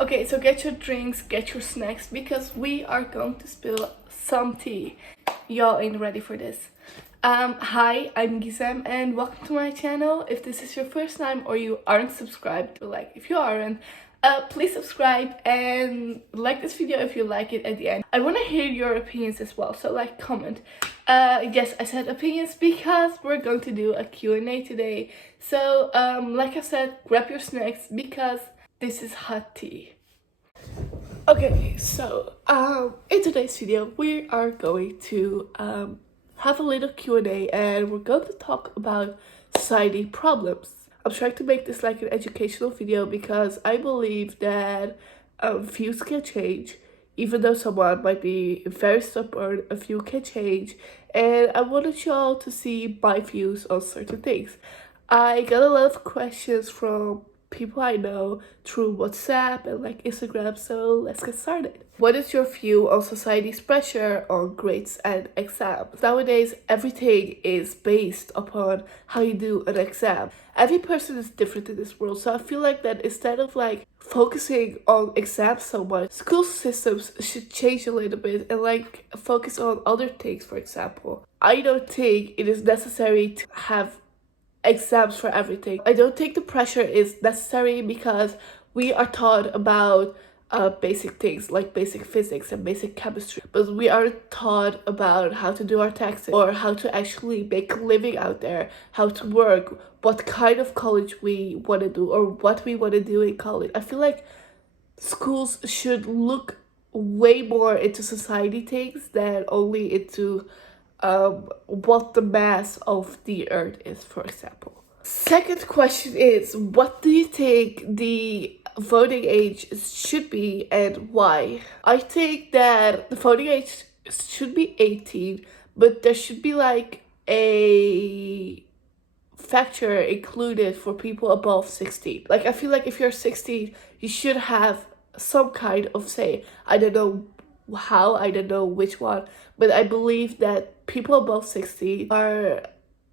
Okay, so get your drinks, get your snacks, because we are going to spill some tea. Y'all ain't ready for this. Hi, I'm Gizem and welcome to my channel. If this is your first time or you aren't subscribed, like if you aren't, please subscribe and like this video if you like it at the end. I want to hear your opinions as well, so like, comment. Yes, I said opinions because we're going to do a Q&A today. So, like I said, grab your snacks because this is hot tea. Okay, so in today's video we are going to have a little Q&A and we're going to talk about society problems. I'm trying to make this like an educational video because I believe that views can change. Even though someone might be very stubborn, a view can change, and I wanted y'all to see my views on certain things. I got a lot of questions from people I know through WhatsApp and like Instagram, so let's get started. What is your view on society's pressure on grades and exams? Nowadays, everything is based upon how you do an exam. Every person is different in this world, so I feel like that instead of like focusing on exams so much, school systems should change a little bit and like focus on other things. For example, I don't think it is necessary to have exams for everything. I don't think the pressure is necessary because we are taught about basic things like basic physics and basic chemistry, but we aren't taught about how to do our taxes or how to actually make a living out there, how to work, what kind of college we want to do or what we want to do in college. I feel like schools should look way more into society things than only into what the mass of the earth is, for example. Second question is, what do you think the voting age should be and why? I think that the voting age should be 18, but there should be like a factor included for people above 16. Like, I feel like if you're 16, you should have some kind of say. I don't know how, I don't know which one, but I believe that people above 16 are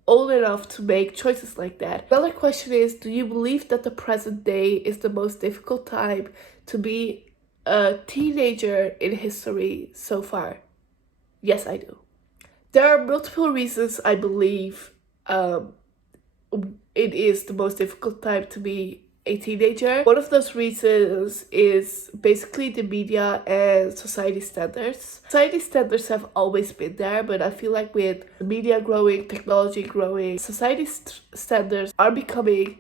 old enough to make choices like that. Another question is, do you believe that the present day is the most difficult time to be a teenager in history so far? Yes, I do. There are multiple reasons I believe it is the most difficult time to be a teenager. One of those reasons is basically the media and society standards. Society standards have always been there, but I feel like with the media growing, technology growing, society standards are becoming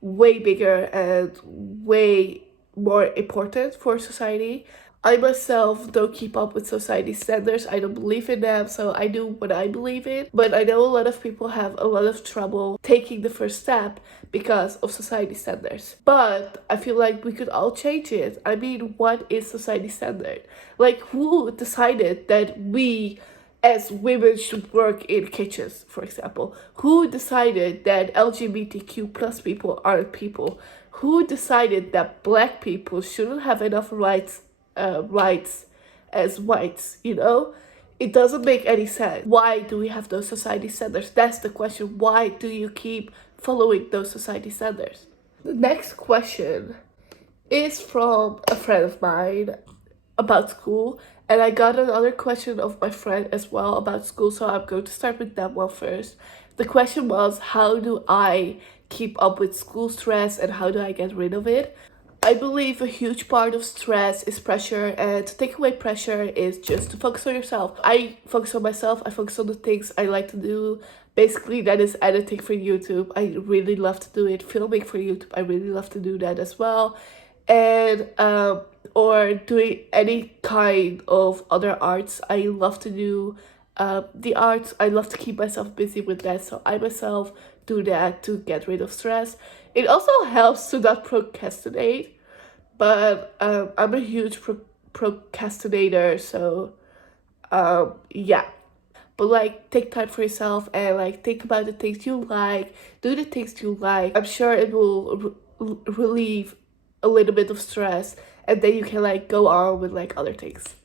way bigger and way more important for society. I myself don't keep up with society standards. I don't believe in them, so I do what I believe in. But I know a lot of people have a lot of trouble taking the first step because of society standards. But I feel like we could all change it. I mean, what is society standard? Like, who decided that we as women should work in kitchens, for example? Who decided that LGBTQ plus people aren't people? Who decided that black people shouldn't have enough rights as whites, you know? It doesn't make any sense. Why do we have those society standards? That's the question. Why do you keep following those society standards? The next question is from a friend of mine about school, and I got another question of my friend as well about school, so I'm going to start with that one first. The question was, how do I keep up with school stress and how do I get rid of it? I believe a huge part of stress is pressure, and to take away pressure is just to focus on yourself. I focus on myself, I focus on the things I like to do. Basically, that is editing for YouTube. I really love to do it. Filming for YouTube, I really love to do that as well. And or doing any kind of other arts. I love to do the arts. I love to keep myself busy with that, so I myself do that to get rid of stress. It also helps to not procrastinate, but I'm a huge procrastinator, so yeah. But like, take time for yourself and like think about the things you like, do the things you like. I'm sure it will relieve a little bit of stress, and then you can like go on with like other things.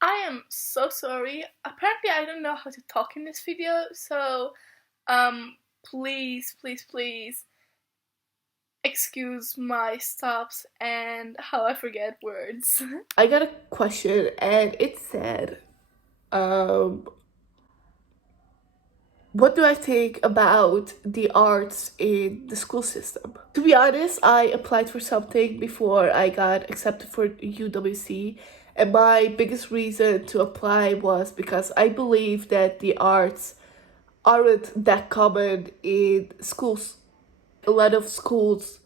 I am so sorry. Apparently I don't know how to talk in this video, so please Excuse my stops and how I forget words. I got a question and it said, um, what do I think about the arts in the school system? To be honest, I applied for something before I got accepted for UWC, and my biggest reason to apply was because I believe that the arts aren't that common in schools. A lot of schools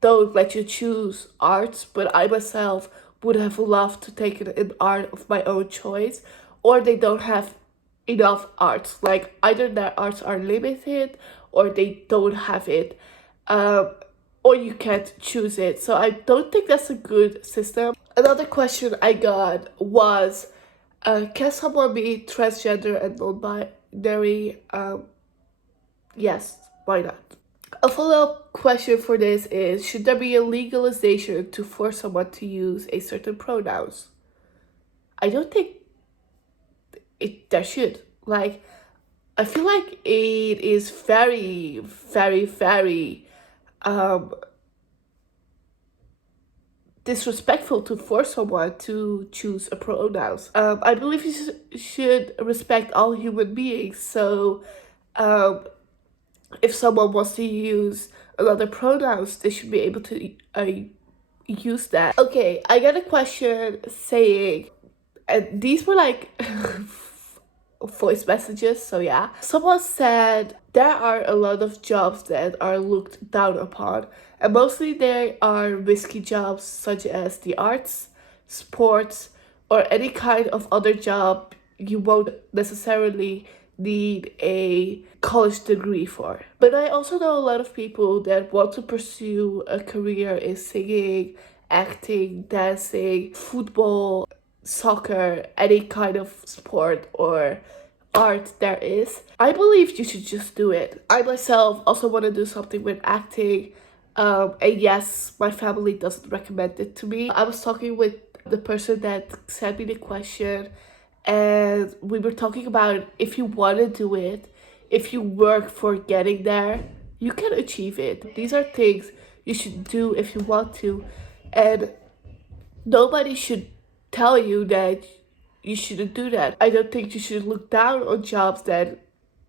don't let you choose arts, but I myself would have loved to take an art of my own choice, or they don't have enough arts. Like either their arts are limited or they don't have it, um, or you can't choose it. So I don't think that's a good system. Another question I got was, can someone be transgender and non-binary? Yes, why not? A follow-up question for this is, should there be a legalization to force someone to use a certain pronouns? I don't think there should. Like, I feel like it is very, very, very um, disrespectful to force someone to choose a pronouns. I believe you should respect all human beings. So, um, if someone wants to use another pronouns, they should be able to use that. Okay, I got a question saying, and these were like voice messages, so yeah. Someone said there are a lot of jobs that are looked down upon, and mostly they are risky jobs such as the arts, sports, or any kind of other job you won't necessarily need a college degree for. But I also know a lot of people that want to pursue a career in singing, acting, dancing, football, soccer, any kind of sport or art there is. I believe you should just do it. I myself also want to do something with acting. And yes, my family doesn't recommend it to me. I was talking with the person that sent me the question, and we were talking about if you want to do it, if you work for getting there, you can achieve it. These are things you should do if you want to, and nobody should tell you that you shouldn't do that. I don't think you should look down on jobs that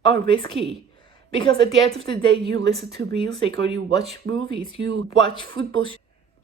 are risky. Because at the end of the day, you listen to music or you watch movies, you watch football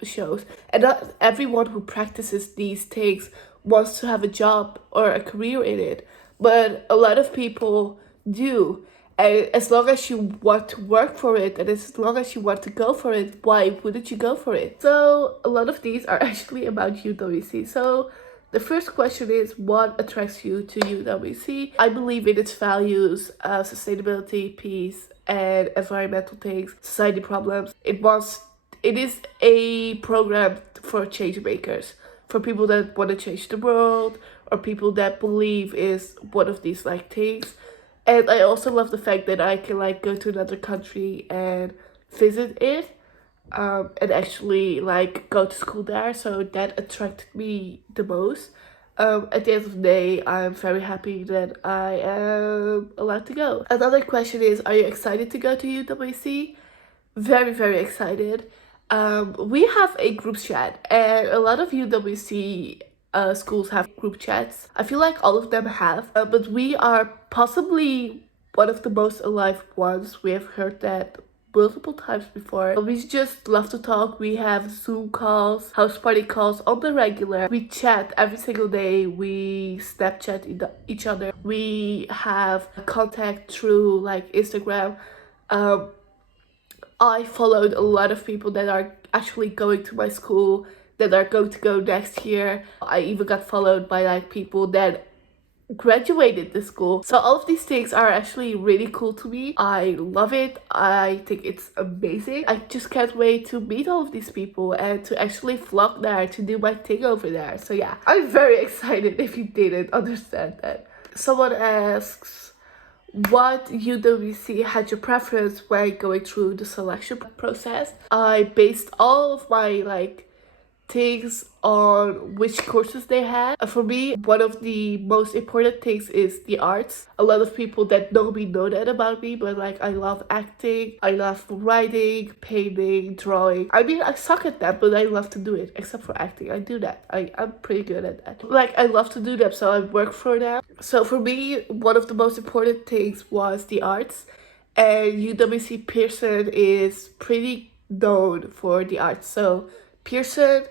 shows, and not everyone who practices these things wants to have a job or a career in it. But a lot of people do. And as long as you want to work for it and as long as you want to go for it, why wouldn't you go for it? So a lot of these are actually about UWC. So the first question is, what attracts you to UWC? I believe in its values, sustainability, peace, and environmental things, society problems. It is a program for change makers, for people that want to change the world, or people that believe is one of these like things. And I also love the fact that I can like go to another country and visit it, and actually like go to school there. So that attracted me the most. At the end of the day, I'm very happy that I am allowed to go. Another question is, are you excited to go to UWC? Very, very excited. We have a group chat, and a lot of UWC schools have group chats. I feel like all of them have, but we are possibly one of the most alive ones. We have heard that multiple times before. We just love to talk. We have Zoom calls, house party calls on the regular. We chat every single day. We Snapchat each other. We have contact through like Instagram. I followed a lot of people that are actually going to my school, that are going to go next year. I even got followed by like people that graduated the school. So all of these things are actually really cool to me. I love it. I think it's amazing. I just can't wait to meet all of these people and to actually vlog there, to do my thing over there. So yeah, I'm very excited if you didn't understand that. Someone asks, what UWC had your preference when going through the selection process? I based all of my like things on which courses they had. For me, one of the most important things is the arts. A lot of people that know me know that about me, but like I love acting, I love writing, painting, drawing. I mean, I suck at that, but I love to do it. Except for acting, I do that. I'm pretty good at that. Like I love to do that, so I work for that. So for me, one of the most important things was the arts, and UWC Pearson is pretty known for the arts. So Pearson,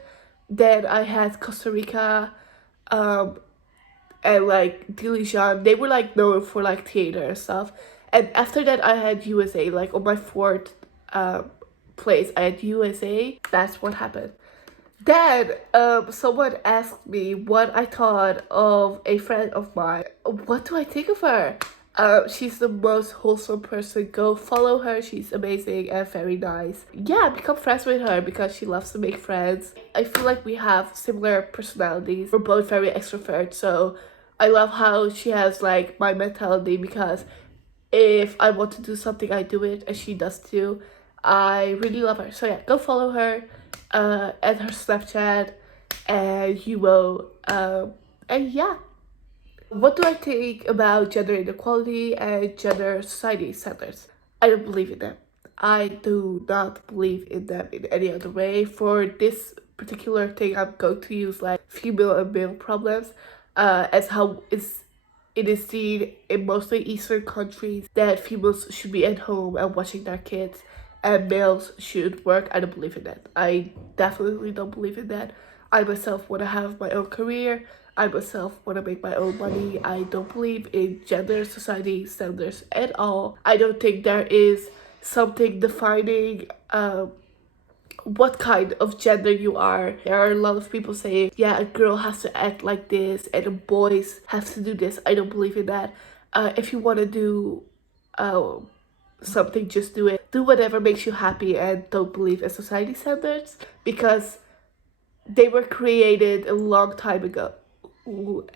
then I had Costa Rica, um, and like Dijon. They were like known for like theater and stuff. And after that, I had USA. Like on my fourth place, I had USA. That's what happened. Then someone asked me what I thought of a friend of mine. What do I think of her? She's the most wholesome person. Go follow her. She's amazing and very nice. Yeah, become friends with her because she loves to make friends. I feel like we have similar personalities. We're both very extrovert, so I love how she has like my mentality, because if I want to do something, I do it, and she does too. I really love her. So yeah, go follow her at her Snapchat, and you will. And yeah. What do I think about gender inequality and gender society standards? I don't believe in them. I do not believe in them in any other way. For this particular thing, I'm going to use like female and male problems, as how it is seen in mostly Eastern countries that females should be at home and watching their kids, and males should work. I don't believe in that. I definitely don't believe in that. I myself want to have my own career. I myself want to make my own money. I don't believe in gender society standards at all. I don't think there is something defining what kind of gender you are. There are a lot of people saying, yeah, a girl has to act like this and boys have to do this. I don't believe in that. If you want to do something, just do it. Do whatever makes you happy, and don't believe in society standards, because they were created a long time ago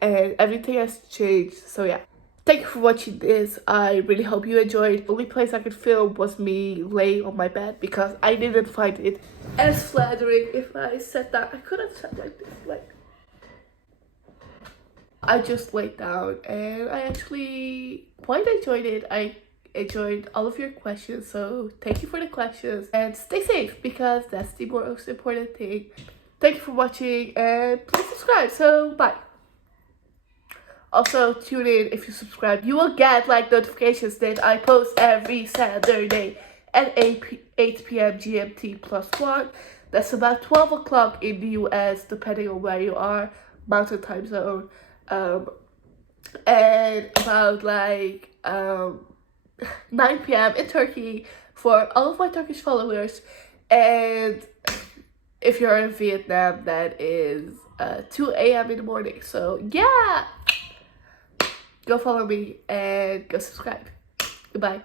and everything has changed. So yeah, thank you for watching this. I really hope you enjoyed. The only place I could film was me laying on my bed, because I didn't find it as flattering if I sat down. I could have sat like this, like I just laid down, and I actually quite enjoyed it. I enjoyed all of your questions, so thank you for the questions, and stay safe, because that's the most important thing. Thank you for watching, and please subscribe. So bye. Also, tune in if you subscribe. You will get like notifications that I post every Saturday at 8 p.m. GMT +1. That's about 12 o'clock in the US, depending on where you are, mountain time zone. And about like 9 p.m. in Turkey for all of my Turkish followers. And if you're in Vietnam, that is 2 a.m. in the morning. So yeah, go follow me and go subscribe. Goodbye.